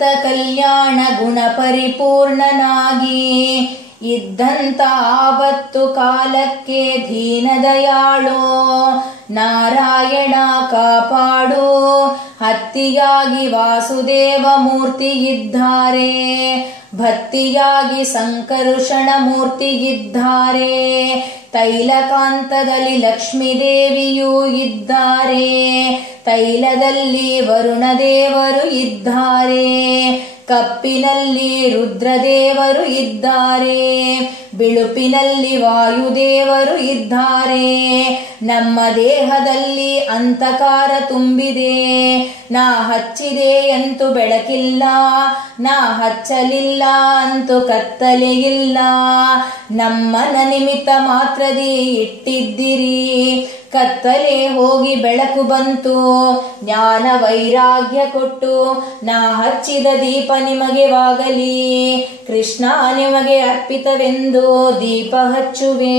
ಅನಂತ ಕಲ್ಯಾಣ ಗುಣ ಪರಿಪೂರ್ಣನಾಗಿ ಇದ್ದಂತ ಆವತ್ತು ಕಾಲಕ್ಕೆ ದೀನದಯಾಳೋ ನಾರಾಯಣ ಕಾಪಾಡು ಹತ್ತಿಯಾಗಿ ವಾಸುದೇವ ಮೂರ್ತಿ ಇದ್ದಾರೆ ಭಕ್ತಿಯಾಗಿ ಸಂಕರುಷಣ ಮೂರ್ತಿ ಇದ್ದಾರೆ ತೈಲಕಾಂತದಲ್ಲಿ ಲಕ್ಷ್ಮೀ ದೇವಿಯೂ ಇದ್ದಾರೆ ತೈಲದಲ್ಲಿ ವರುಣ ದೇವರು ಇದ್ದಾರೆ ಕಪ್ಪಿನಲ್ಲಿ ರುದ್ರದೇವರು ಇದ್ದಾರೆ ಬಿಳುಪಿನಲ್ಲಿ ವಾಯುದೇವರು ಇದ್ದಾರೆ ನಮ್ಮ ದೇಹದಲ್ಲಿ ಅಂಧಕಾರ ತುಂಬಿದೆ ನಾ ಹಚ್ಚಿದೆ ಅಂತೂ ಬೆಳಕಿಲ್ಲ ನಾ ಹಚ್ಚಲಿಲ್ಲ ಅಂತೂ ಕತ್ತಲೆ ಇಲ್ಲ ನಮ್ಮನ ನಿಮಿತ್ತ ಮಾತ್ರದಿ ಇಟ್ಟಿದ್ದಿರಿ ಕತ್ತಲೆ ಹೋಗಿ ಬೆಳಕು ಬಂತು ಜ್ಞಾನ ವೈರಾಗ್ಯ ಕೊಟ್ಟು ನಾ ಹಚ್ಚಿದ ದೀಪ ನಿಮಗೆ ವಾಗಲಿ ಕೃಷ್ಣ ನಿಮಗೆ ಅರ್ಪಿತವೆಂದು ದೀಪ ಹಚ್ಚುವೆ.